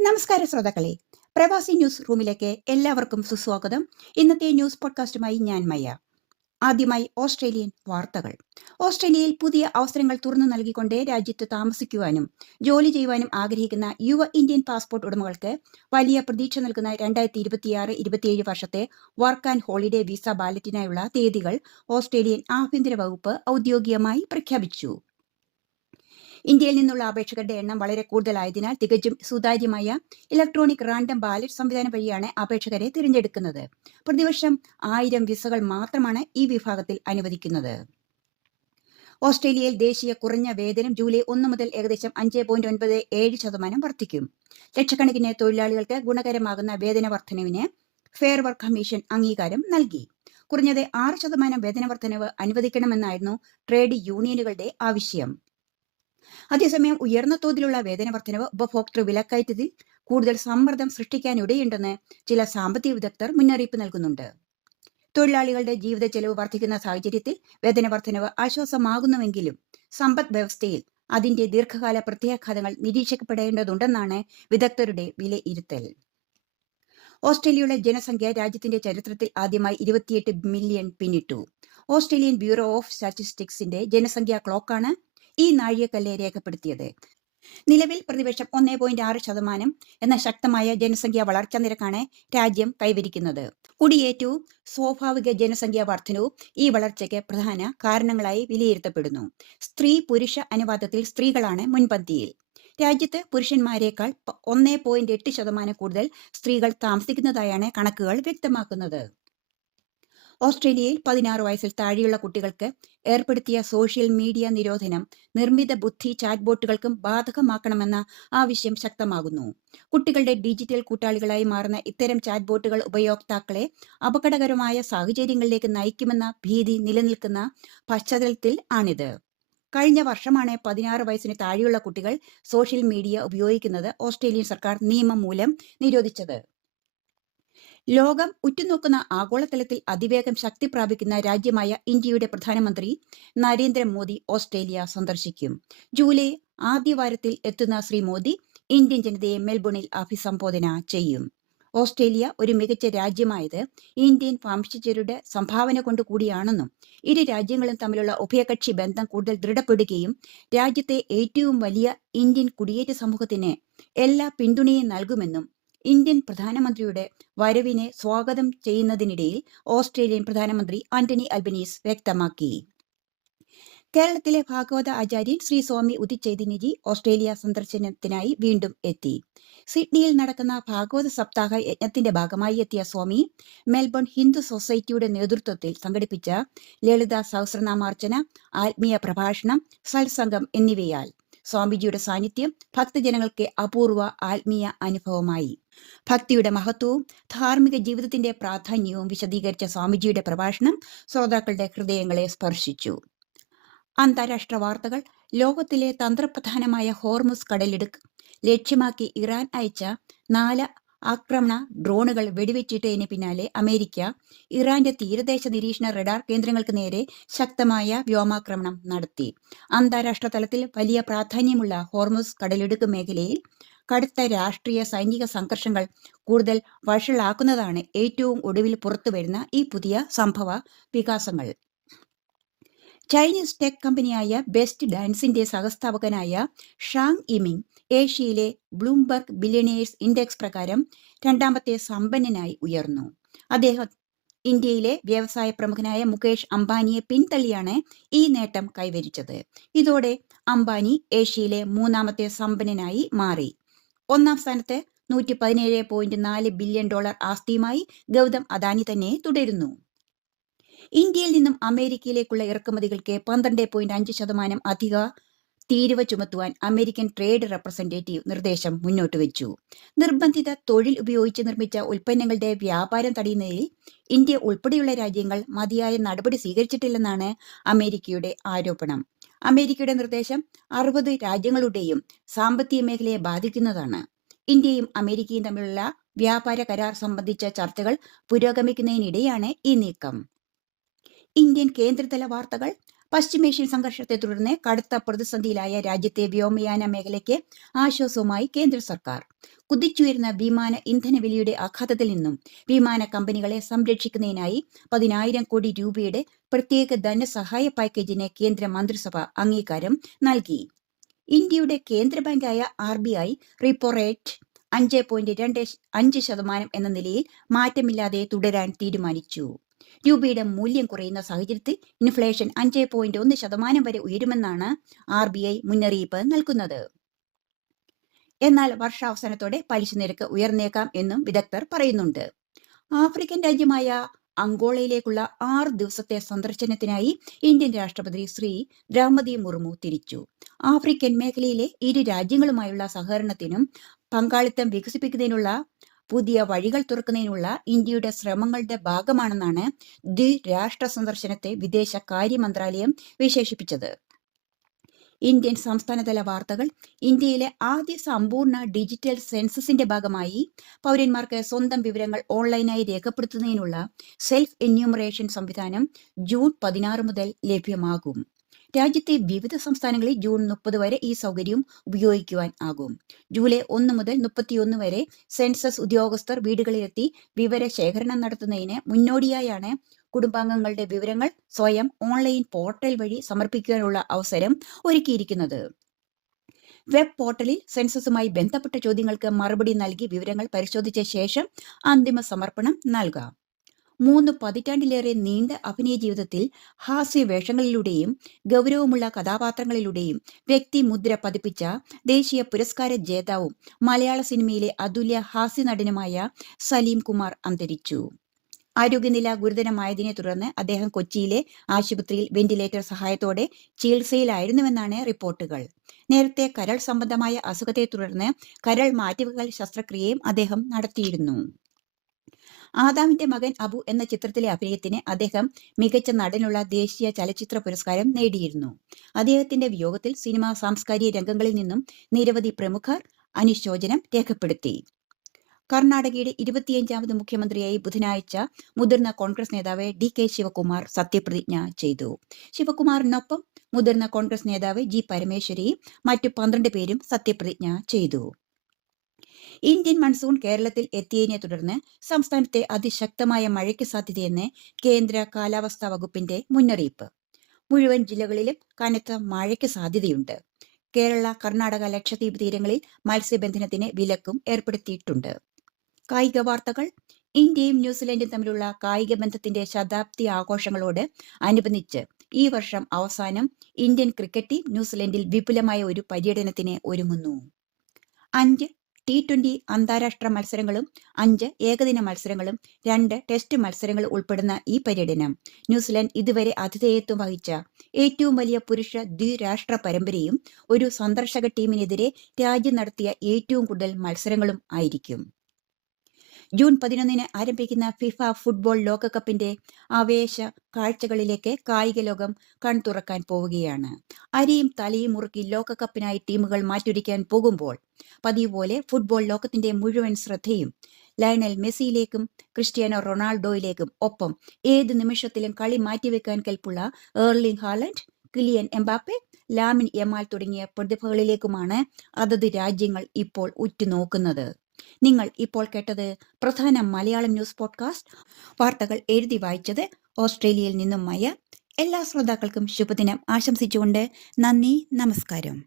നമസ്കാരം ശ്രോതാക്കളെ, പ്രവാസി ന്യൂസ് റൂമിലേക്ക് എല്ലാവർക്കും സുസ്വാഗതം. ഇന്നത്തെ ന്യൂസ് പോഡ്കാസ്റ്റുമായി ഞാൻ മയ്യ. ആദ്യമായി ഓസ്ട്രേലിയൻ വാർത്തകൾ. ഓസ്ട്രേലിയയിൽ പുതിയ അവസരങ്ങൾ തുറന്നു നൽകിക്കൊണ്ട് രാജ്യത്ത് താമസിക്കുവാനും ജോലി ചെയ്യുവാനും ആഗ്രഹിക്കുന്ന യുവ ഇന്ത്യൻ പാസ്പോർട്ട് ഉടമകൾക്ക് വലിയ പ്രതീക്ഷ നൽകുന്ന 2026-27 വർഷത്തെ വർക്ക് ആൻഡ് ഹോളിഡേ വിസ ബാലറ്റിനായുള്ള തീയതികൾ ഓസ്ട്രേലിയൻ ആഭ്യന്തര വകുപ്പ് ഔദ്യോഗികമായി പ്രഖ്യാപിച്ചു. ഇന്ത്യയിൽ നിന്നുള്ള അപേക്ഷകരുടെ എണ്ണം വളരെ കൂടുതലായതിനാൽ തികച്ചും സുതാര്യമായ ഇലക്ട്രോണിക് റാൻഡം ബാലറ്റ് സംവിധാനം വഴിയാണ് അപേക്ഷകരെ തിരഞ്ഞെടുക്കുന്നത്. പ്രതിവർഷം 1000 വിസകൾ മാത്രമാണ് ഈ വിഭാഗത്തിൽ അനുവദിക്കുന്നത്. ഓസ്ട്രേലിയയിൽ ദേശീയ കുറഞ്ഞ വേതനം ജൂലൈ 1 മുതൽ ഏകദേശം 5.97% വർദ്ധിക്കും. ലക്ഷക്കണക്കിന് തൊഴിലാളികൾക്ക് ഗുണകരമാകുന്ന വേതന വർധനവിന് ഫെയർ വർക്ക് കമ്മീഷൻ അംഗീകാരം നൽകി. കുറഞ്ഞത് 6% വേതന വർധനവ് അനുവദിക്കണമെന്നായിരുന്നു ട്രേഡ് യൂണിയനുകളുടെ ആവശ്യം. അതേസമയം ഉയർന്ന തോതിലുള്ള വേതന വർധനവ് ഉപഭോക്തൃ വിലക്കയറ്റത്തിൽ കൂടുതൽ സമ്മർദ്ദം സൃഷ്ടിക്കാനിടയുണ്ടെന്ന് ചില സാമ്പത്തിക വിദഗ്ധർ മുന്നറിയിപ്പ് നൽകുന്നുണ്ട്. തൊഴിലാളികളുടെ ജീവിത ചെലവ് വർദ്ധിക്കുന്ന സാഹചര്യത്തിൽ വേതന വർധനവ് ആശ്വാസമാകുന്നുവെങ്കിലും സമ്പദ് വ്യവസ്ഥയിൽ അതിന്റെ ദീർഘകാല പ്രത്യാഘാതങ്ങൾ നിരീക്ഷിക്കപ്പെടേണ്ടതുണ്ടെന്നാണ് വിദഗ്ധരുടെ വിലയിരുത്തൽ. ഓസ്ട്രേലിയയുടെ ജനസംഖ്യ രാജ്യത്തിന്റെ ചരിത്രത്തിൽ ആദ്യമായി 28 മില്യൺ പിന്നിട്ടു. ഓസ്ട്രേലിയൻ ബ്യൂറോ ഓഫ് സ്റ്റാറ്റിസ്റ്റിക്സിന്റെ ജനസംഖ്യാ ക്ലോക്കാണ് ഈ നാഴികക്കല്ല് രേഖപ്പെടുത്തിയത്. നിലവിൽ പ്രതിവർഷം 1.6% എന്ന ശക്തമായ ജനസംഖ്യാ വളർച്ചാ നിരക്കാണ് രാജ്യം കൈവരിക്കുന്നത്. കുടിയേറ്റവും സ്വാഭാവിക ജനസംഖ്യാ വർധനവും ഈ വളർച്ചയ്ക്ക് പ്രധാന കാരണങ്ങളായി വിലയിരുത്തപ്പെടുന്നു. സ്ത്രീ പുരുഷ അനുപാതത്തിൽ സ്ത്രീകളാണ് മുൻപന്തിയിൽ. രാജ്യത്ത് പുരുഷന്മാരെക്കാൾ 1.8% കൂടുതൽ സ്ത്രീകൾ താമസിക്കുന്നതായാണ് കണക്കുകൾ വ്യക്തമാക്കുന്നത്. ഓസ്ട്രേലിയയിൽ 16 വയസ്സിൽ താഴെയുള്ള കുട്ടികൾക്ക് ഏർപ്പെടുത്തിയ സോഷ്യൽ മീഡിയ നിരോധനം നിർമ്മിത ബുദ്ധി ചാറ്റ്ബോട്ടുകൾക്കും ബാധകമാക്കണമെന്ന ആവശ്യം ശക്തമാകുന്നു. കുട്ടികളുടെ ഡിജിറ്റൽ കൂട്ടാളികളായി മാറുന്ന ഇത്തരം ചാറ്റ്ബോട്ടുകൾ ഉപയോക്താക്കളെ അപകടകരമായ സാഹചര്യങ്ങളിലേക്ക് നയിക്കുമെന്ന ഭീതി നിലനിൽക്കുന്ന പശ്ചാത്തലത്തിൽ ആണിത്. കഴിഞ്ഞ വർഷമാണ് 16 വയസ്സിന് താഴെയുള്ള കുട്ടികൾ സോഷ്യൽ മീഡിയ ഉപയോഗിക്കുന്നത് ഓസ്ട്രേലിയൻ സർക്കാർ നിയമം മൂലം നിരോധിച്ചത്. ലോകം ഉറ്റുനോക്കുന്ന ആഗോളതലത്തിൽ അതിവേഗം ശക്തി പ്രാപിക്കുന്ന രാജ്യമായ ഇന്ത്യയുടെ പ്രധാനമന്ത്രി നരേന്ദ്രമോദി ഓസ്ട്രേലിയ സന്ദർശിക്കും. ജൂലൈ ആദ്യവാരത്തിൽ എത്തുന്ന ശ്രീ മോദി ഇന്ത്യൻ ജനതയെ മെൽബണിൽ അഭിസംബോധന ചെയ്യും. ഓസ്ട്രേലിയ ഒരു മികച്ച രാജ്യമായത് ഇന്ത്യൻ വംശജരുടെ സംഭാവന കൊണ്ട് കൂടിയാണെന്നും ഇരു രാജ്യങ്ങളും തമ്മിലുള്ള ഉഭയകക്ഷി ബന്ധം കൂടുതൽ ദൃഢപ്പെടുകയും രാജ്യത്തെ ഏറ്റവും വലിയ ഇന്ത്യൻ കുടിയേറ്റ സമൂഹത്തിന് എല്ലാ പിന്തുണയും നൽകുമെന്നും ഇന്ത്യൻ പ്രധാനമന്ത്രിയുടെ വരവിനെ സ്വാഗതം ചെയ്യുന്നതിനിടയിൽ ഓസ്ട്രേലിയൻ പ്രധാനമന്ത്രി ആന്റണി അൽബനീസ് വ്യക്തമാക്കി. കേരളത്തിലെ ഭാഗവത ആചാര്യൻ ശ്രീ സ്വാമി ഉദിചൈതന്യജി ഓസ്ട്രേലിയ സന്ദർശനത്തിനായി വീണ്ടും എത്തി. സിഡ്നിയിൽ നടക്കുന്ന ഭാഗവത സപ്താഹ യജ്ഞത്തിന്റെ ഭാഗമായി എത്തിയ സ്വാമി മെൽബൺ ഹിന്ദു സൊസൈറ്റിയുടെ നേതൃത്വത്തിൽ സംഘടിപ്പിച്ച ലളിത സഹസ്രനാമാർച്ചന, ആത്മീയ പ്രഭാഷണം, സത്സംഗം എന്നിവയാൽ സ്വാമിജിയുടെ സാന്നിധ്യം ഭക്തജനങ്ങൾക്ക് അപൂർവ ആത്മീയ അനുഭവമായി. ഭക്തിയുടെ മഹത്വവും ധാർമ്മിക ജീവിതത്തിന്റെ പ്രാധാന്യവും വിശദീകരിച്ച സ്വാമിജിയുടെ പ്രഭാഷണം ശ്രോതാക്കളുടെ ഹൃദയങ്ങളെ സ്പർശിച്ചു. അന്താരാഷ്ട്ര വാർത്തകൾ. ലോകത്തിലെ തന്ത്രപ്രധാനമായ ഹോർമുസ് കടലിടുക്ക് ലക്ഷ്യമാക്കി ഇറാൻ അയച്ച 4 ആക്രമണ ഡ്രോണുകൾ വെടിവെച്ചിട്ടതിന് പിന്നാലെ അമേരിക്ക ഇറാന്റെ തീരദേശ നിരീക്ഷണ റഡാർ കേന്ദ്രങ്ങൾക്ക് നേരെ ശക്തമായ വ്യോമാക്രമണം നടത്തി. അന്താരാഷ്ട്ര തലത്തിൽ വലിയ പ്രാധാന്യമുള്ള ഹോർമുസ് കടലിടുക്ക് മേഖലയിൽ കടുത്ത രാഷ്ട്രീയ സൈനിക സംഘർഷങ്ങൾ കൂടുതൽ വഷളാക്കുന്നതാണ് ഏറ്റവും ഒടുവിൽ പുറത്തുവരുന്ന ഈ പുതിയ സംഭവ വികാസങ്ങൾ. ചൈനീസ് ടെക് കമ്പനിയായ ബെസ്റ്റ് ഡാൻസിന്റെ സഹസ്ഥാപകനായ ഷാങ് ഇമിങ് ഏഷ്യയിലെ ബ്ലൂംബർഗ് ബില്യണേഴ്സ് ഇൻഡെക്സ് പ്രകാരം 2ാമത്തെ സമ്പന്നനായി ഉയർന്നു. അദ്ദേഹം ഇന്ത്യയിലെ വ്യവസായ പ്രമുഖനായ മുകേഷ് അംബാനിയെ പിന്തള്ളിയാണ് ഈ നേട്ടം കൈവരിച്ചത്. ഇതോടെ അംബാനി ഏഷ്യയിലെ 3ാമത്തെ സമ്പന്നനായി മാറി. 1ാം സ്ഥാനത്ത് $117.4 ബില്യൺ ആസ്തിയുമായി ഗൗതം അദാനി തന്നെ തുടരുന്നു. ഇന്ത്യയിൽ നിന്നും അമേരിക്കയിലേക്കുള്ള ഇറക്കുമതികൾക്ക് 12.5% അധിക തീരുവ ചുമത്തുവാൻ അമേരിക്കൻ ട്രേഡ് റെപ്രസെന്റേറ്റീവ് നിർദ്ദേശം മുന്നോട്ട് വെച്ചു. നിർബന്ധിത തൊഴിൽ ഉപയോഗിച്ച് നിർമ്മിച്ച ഉൽപ്പന്നങ്ങളുടെ വ്യാപാരം തടയുന്നതിൽ ഇന്ത്യ ഉൾപ്പെടെയുള്ള രാജ്യങ്ങൾ മതിയായ നടപടി സ്വീകരിച്ചിട്ടില്ലെന്നാണ് അമേരിക്കയുടെ ആരോപണം. അമേരിക്കയുടെ നിർദ്ദേശം 60 രാജ്യങ്ങളുടെയും സാമ്പത്തിക മേഖലയെ ബാധിക്കുന്നതാണ്. ഇന്ത്യയും അമേരിക്കയും തമ്മിലുള്ള വ്യാപാര കരാർ സംബന്ധിച്ച ചർച്ചകൾ പുരോഗമിക്കുന്നതിനിടെയാണ് ഈ നീക്കം. ഇന്ത്യൻ കേന്ദ്രതല വാർത്തകൾ. പശ്ചിമേഷ്യൻ സംഘർഷത്തെ തുടർന്ന് കടുത്ത പ്രതിസന്ധിയിലായ രാജ്യത്തെ വ്യോമയാന മേഖലയ്ക്ക് ആശ്വാസവുമായി കേന്ദ്ര സർക്കാർ. കുതിച്ചുയരുന്ന വിമാന ഇന്ധന വിലയുടെ ആഘാതത്തിൽ നിന്നും വിമാന കമ്പനികളെ സംരക്ഷിക്കുന്നതിനായി 10,000 കോടി രൂപയുടെ പ്രത്യേക ധനസഹായ പാക്കേജിന് കേന്ദ്ര മന്ത്രിസഭ അംഗീകാരം നൽകി. ഇന്ത്യയുടെ കേന്ദ്ര ബാങ്കായ RBI റിപ്പോ റേറ്റ് 5.25% എന്ന നിലയിൽ മാറ്റമില്ലാതെ തുടരാൻ തീരുമാനിച്ചു. രൂപയുടെ മൂല്യം കുറയുന്ന സാഹചര്യത്തിൽ ഇൻഫ്ലേഷൻ 5.1% വരെ ഉയരുമെന്നാണ് RBI മുന്നറിയിപ്പ് നൽകുന്നത്. എന്നാൽ വർഷാവസാനത്തോടെ പലിശ നിരക്ക് ഉയർന്നേക്കാം എന്നും വിദഗ്ധർ പറയുന്നുണ്ട്. ആഫ്രിക്കൻ രാജ്യമായ അങ്കോളയിലേക്കുള്ള 6 ദിവസത്തെ സന്ദർശനത്തിനായി ഇന്ത്യൻ രാഷ്ട്രപതി ശ്രീ ദ്രൗപദി മുർമു തിരിച്ചു. ആഫ്രിക്കൻ മേഖലയിലെ ഇരു രാജ്യങ്ങളുമായുള്ള സഹകരണത്തിനും പങ്കാളിത്തം വികസിപ്പിക്കുന്നതിനുള്ള പുതിയ വഴികൾ തുറക്കുന്നതിനുള്ള ഇന്ത്യയുടെ ശ്രമങ്ങളുടെ ഭാഗമാണെന്നാണ് ദ്വിരാഷ്ട്ര സന്ദർശനത്തെ വിദേശകാര്യ മന്ത്രാലയം വിശേഷിപ്പിച്ചത്. ഇന്ത്യൻ സംസ്ഥാനതല വാർത്തകൾ. ഇന്ത്യയിലെ ആദ്യ സമ്പൂർണ്ണ ഡിജിറ്റൽ സെൻസസിന്റെ ഭാഗമായി പൗരന്മാർക്ക് സ്വന്തം വിവരങ്ങൾ ഓൺലൈനായി രേഖപ്പെടുത്തുന്നതിനുള്ള സെൽഫ് എന്യൂമറേഷൻ സംവിധാനം ജൂൺ 16 മുതൽ ലഭ്യമാകും. രാജ്യത്തെ വിവിധ സംസ്ഥാനങ്ങളിൽ ജൂൺ 30 വരെ ഈ സൗകര്യം ഉപയോഗിക്കുവാൻ ആകും. ജൂലൈ 1 മുതൽ 31 വരെ സെൻസസ് ഉദ്യോഗസ്ഥർ വീടുകളിലെത്തി വിവരശേഖരണം നടത്തുന്നതിന് മുന്നോടിയായാണ് കുടുംബാംഗങ്ങളുടെ വിവരങ്ങൾ സ്വയം ഓൺലൈൻ പോർട്ടൽ വഴി സമർപ്പിക്കുവാനുള്ള അവസരം ഒരുക്കിയിരിക്കുന്നത്. വെബ് പോർട്ടലിൽ സെൻസസുമായി ബന്ധപ്പെട്ട ചോദ്യങ്ങൾക്ക് മറുപടി നൽകി വിവരങ്ങൾ പരിശോധിച്ച ശേഷം അന്തിമ സമർപ്പണം നൽകാം. 3 പതിറ്റാണ്ടിലേറെ നീണ്ട അഭിനയ ജീവിതത്തിൽ ഹാസ്യവേഷങ്ങളിലൂടെയും ഗൗരവമുള്ള കഥാപാത്രങ്ങളിലൂടെയും വ്യക്തിമുദ്ര പതിപ്പിച്ച ദേശീയ പുരസ്കാര ജേതാവും മലയാള സിനിമയിലെ അതുല്യ ഹാസ്യനടനുമായ സലീം കുമാർ അന്തരിച്ചു. ആരോഗ്യനില ഗുരുതരമായതിനെ തുടർന്ന് അദ്ദേഹം കൊച്ചിയിലെ ആശുപത്രിയിൽ വെന്റിലേറ്റർ സഹായത്തോടെ ചികിത്സയിലായിരുന്നുവെന്നാണ് റിപ്പോർട്ടുകൾ. നേരത്തെ കരൾ സംബന്ധമായ അസുഖത്തെ തുടർന്ന് കരൾ മാറ്റിവെക്കൽ ശസ്ത്രക്രിയയും അദ്ദേഹം നടത്തിയിരുന്നു. ആദാമിന്റെ മകൻ അബു എന്ന ചിത്രത്തിലെ അഭിനയത്തിന് അദ്ദേഹം മികച്ച നടനുള്ള ദേശീയ ചലച്ചിത്ര പുരസ്കാരം നേടിയിരുന്നു. അദ്ദേഹത്തിന്റെ വിയോഗത്തിൽ സിനിമാ സാംസ്കാരിക രംഗങ്ങളിൽ നിന്നും നിരവധി പ്രമുഖർ അനുശോചനം രേഖപ്പെടുത്തി. കർണാടകയുടെ 25ാമത് മുഖ്യമന്ത്രിയായി ബുധനാഴ്ച മുതിർന്ന കോൺഗ്രസ് നേതാവ് DK ശിവകുമാർ സത്യപ്രതിജ്ഞ ചെയ്തു. ശിവകുമാറിനൊപ്പം മുതിർന്ന കോൺഗ്രസ് നേതാവ് G പരമേശ്വരിയും മറ്റു 12 പേരും സത്യപ്രതിജ്ഞ ചെയ്തു. ഇന്ത്യൻ മൺസൂൺ കേരളത്തിൽ എത്തിയതിനെ തുടർന്ന് സംസ്ഥാനത്തെ അതിശക്തമായ മഴയ്ക്ക് സാധ്യതയെന്ന് കേന്ദ്ര കാലാവസ്ഥാ വകുപ്പിന്റെ മുന്നറിയിപ്പ്. മുഴുവൻ ജില്ലകളിലും കനത്ത മഴയ്ക്ക് സാധ്യതയുണ്ട്. കേരള, കർണാടക, ലക്ഷദ്വീപ് തീരങ്ങളിൽ മത്സ്യബന്ധനത്തിന് വിലക്കും ഏർപ്പെടുത്തിയിട്ടുണ്ട്. കായിക വാർത്തകൾ. ഇന്ത്യയും ന്യൂസിലൻഡും തമ്മിലുള്ള കായിക ബന്ധത്തിന്റെ ശതാബ്ദി ആഘോഷങ്ങളോട് അനുബന്ധിച്ച് ഈ വർഷം അവസാനം ഇന്ത്യൻ ക്രിക്കറ്റ് ടീം ന്യൂസിലൻഡിൽ വിപുലമായ ഒരു പര്യടനത്തിന് ഒരുങ്ങുന്നു. 5 T20 അന്താരാഷ്ട്ര മത്സരങ്ങളും 5 ഏകദിന മത്സരങ്ങളും 2 ടെസ്റ്റ് മത്സരങ്ങൾ ഉൾപ്പെടുന്ന ഈ പര്യടനം ന്യൂസിലൻഡ് ഇതുവരെ ആതിഥേയത്വം വഹിച്ച ഏറ്റവും വലിയ പുരുഷ ദ്വിരാഷ്ട്ര പരമ്പരയും ഒരു സന്ദർശക ടീമിനെതിരെ രാജ്യം നടത്തിയ ഏറ്റവും കൂടുതൽ മത്സരങ്ങളും ആയിരിക്കും. ജൂൺ 11 ആരംഭിക്കുന്ന ഫിഫ ഫുട്ബോൾ ലോകകപ്പിന്റെ ആവേശ കാഴ്ചകളിലേക്ക് കായിക ലോകം കൺതുറക്കാൻ പോവുകയാണ്. അരിയും തലയും മുറുക്കി ലോകകപ്പിനായി ടീമുകൾ മാറ്റൊരുക്കാൻ പോകുമ്പോൾ പതിവ് പോലെ ഫുട്ബോൾ ലോകത്തിന്റെ മുഴുവൻ ശ്രദ്ധയും ലയണൽ മെസ്സിയിലേക്കും ക്രിസ്ത്യാനോ റൊണാൾഡോയിലേക്കും ഒപ്പം ഏത് നിമിഷത്തിലും കളി മാറ്റിവെക്കാൻ കെൽപ്പുള്ള Erling Haaland, Kylian Mbappe, Lamine Yamal തുടങ്ങിയ പ്രതിഭകളിലേക്കുമാണ് അതത് രാജ്യങ്ങൾ ഇപ്പോൾ ഉറ്റുനോക്കുന്നത്. നിങ്ങൾ ഇപ്പോൾ കേട്ടത് പ്രധാന മലയാളം ന്യൂസ് പോഡ്കാസ്റ്റ്. വാർത്തകൾ എഴുതി വായിച്ചത് ഓസ്ട്രേലിയയിൽ നിന്നും മയ. എല്ലാ ശ്രോതാക്കൾക്കും ശുഭദിനം ആശംസിച്ചുകൊണ്ട് നന്ദി, നമസ്കാരം.